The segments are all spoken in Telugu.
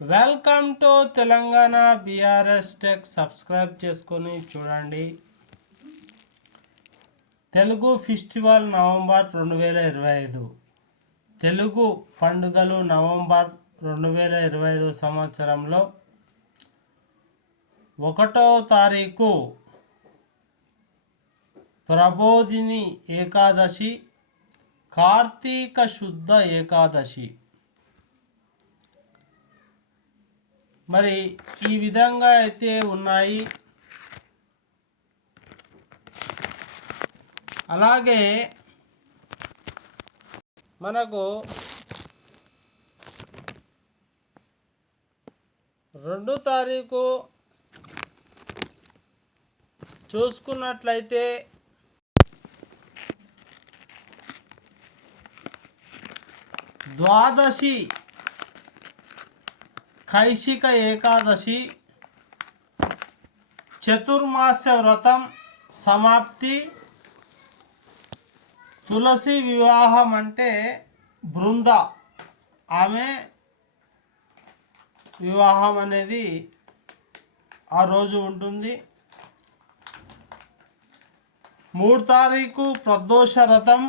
Welcome to Telangana BRS tech. Subscribe చేసుకొని చూడండి. తెలుగు ఫెస్టివల్ నవంబర్ 2025, తెలుగు పండుగలు నవంబర్ 2025 సంవత్సరంలో 1వ తారీఖు ప్రబోధిని ఏకాదశి, కార్తీక శుద్ధ ఏకాదశి. మరి ఈ విధంగా అయితే ఉన్నాయి. అలాగే మనకు 2వ తారీఖు చూసుకున్నట్లయితే ద్వాదశి కైశిక ఏకాదశి, చతుర్మాస్య వ్రతం సమాప్తి, తులసి వివాహం అంటే బృంద ఆమె వివాహం అనేది ఆ రోజు ఉంటుంది. 3వ తారీఖు ప్రదోష రథం,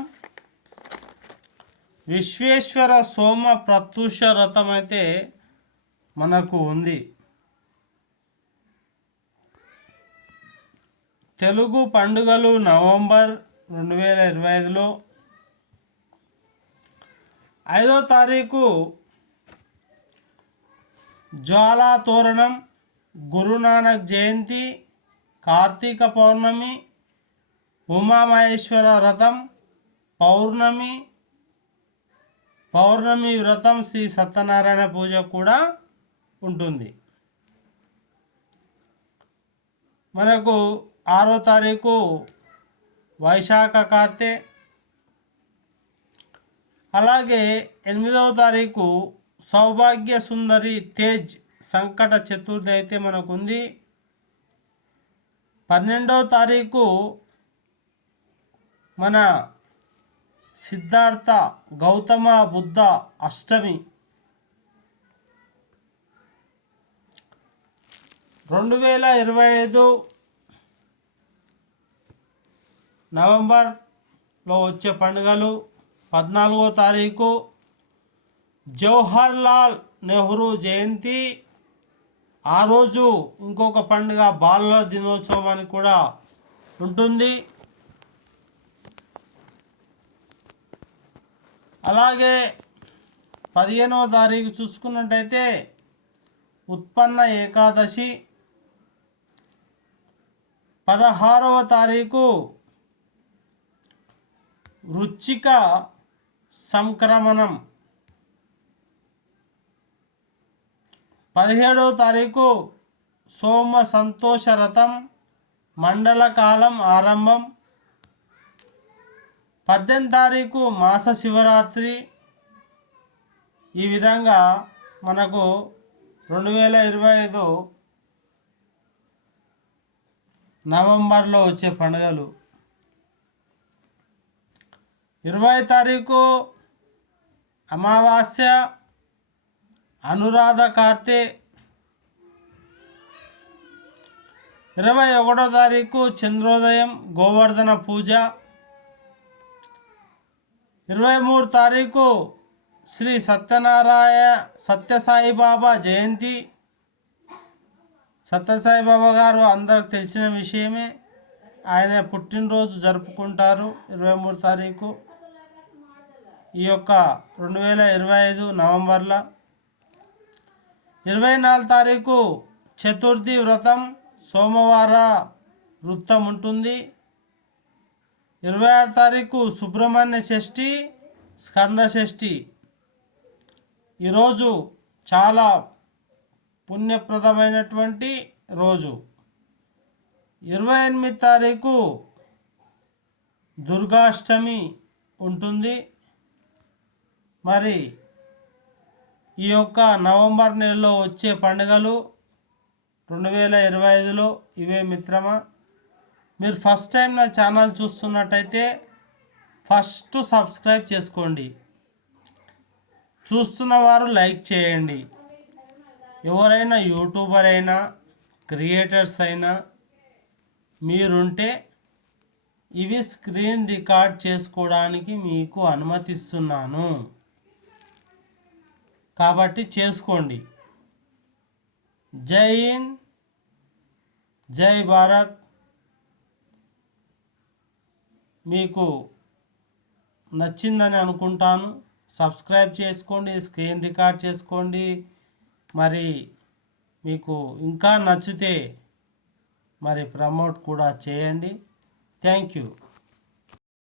విశ్వేశ్వర సోమ ప్రత్యూష రథం అయితే మనకు ఉంది. తెలుగు పండుగలు నవంబర్ 2025లో 5వ తారీఖు జ్వాలా తోరణం, గురునానక్ జయంతి, కార్తీక పౌర్ణమి, ఉమామహేశ్వర వ్రతం, పౌర్ణమి వ్రతం, శ్రీ సత్యనారాయణ పూజ కూడా ఉంటుంది. మనకు 6వ తారీఖు వైశాఖ కార్తె, అలాగే 8వ తారీఖు సౌభాగ్య సుందరి తేజ్ సంకట చతుర్థి అయితే మనకు ఉంది. 12వ తారీఖు మన సిద్ధార్థ గౌతమ బుద్ధ అష్టమి. 2025 నవంబర్లో వచ్చే పండుగలు 14వ తారీఖు జవహర్ లాల్ నెహ్రూ జయంతి. ఆ రోజు ఇంకొక పండుగ బాలల దినోత్సవం అని కూడా ఉంటుంది. అలాగే 15వ తారీఖు చూసుకున్నట్టయితే ఉత్పన్న ఏకాదశి. 16వ తారీఖు వృశ్చిక సంక్రమణం. 17వ తారీఖు సోమ సంతోష రథం, మండల కాలం ఆరంభం. 18వ తారీఖు మాస శివరాత్రి. ఈ విధంగా మనకు 2025 నవంబర్లో వచ్చే పండుగలు. 20వ తారీఖు అమావాస్య, అనురాధ కార్తె. 21వ తారీఖు చంద్రోదయం, గోవర్ధన పూజ. 23వ తారీఖు శ్రీ సత్యసాయిబాబా జయంతి. సత్యసాయిబాబా గారు అందరికి తెలిసిన విషయమే. ఆయన పుట్టినరోజు జరుపుకుంటారు 23వ తారీఖు ఈ యొక్క 2025 నవంబర్లో. 24వ తారీఖు చతుర్థి వ్రతం, సోమవార వృత్తం ఉంటుంది. 26వ తారీఖు సుబ్రహ్మణ్య షష్ఠి, స్కంద షష్ఠి. ఈరోజు చాలా పుణ్యప్రదమైనటువంటి రోజు. 28వ తారీఖు దుర్గాష్టమి ఉంటుంది. మరి ఈ యొక్క నవంబర్ నెలలో వచ్చే పండుగలు 2025లో ఇవే మిత్రమా. మీరు ఫస్ట్ టైం నా ఛానల్ చూస్తున్నట్టయితే ఫస్ట్ సబ్స్క్రైబ్ చేసుకోండి. చూస్తున్న వారు లైక్ చేయండి. ఎవరైనా యూట్యూబర్ అయినా క్రియేటర్స్ అయినా మీరుంటే ఇవి స్క్రీన్ రికార్డ్ చేసుకోవడానికి మీకు అనుమతిస్తున్నాను, కాబట్టి చేసుకోండి. జై హింద్, జై భారత్. మీకు నచ్చిందని అనుకుంటాను. సబ్స్క్రైబ్ చేసుకోండి, స్క్రీన్ రికార్డ్ చేసుకోండి. మరి మీకు ఇంకా నచ్చితే మరి ప్రమోట్ కూడా చేయండి. Thank you.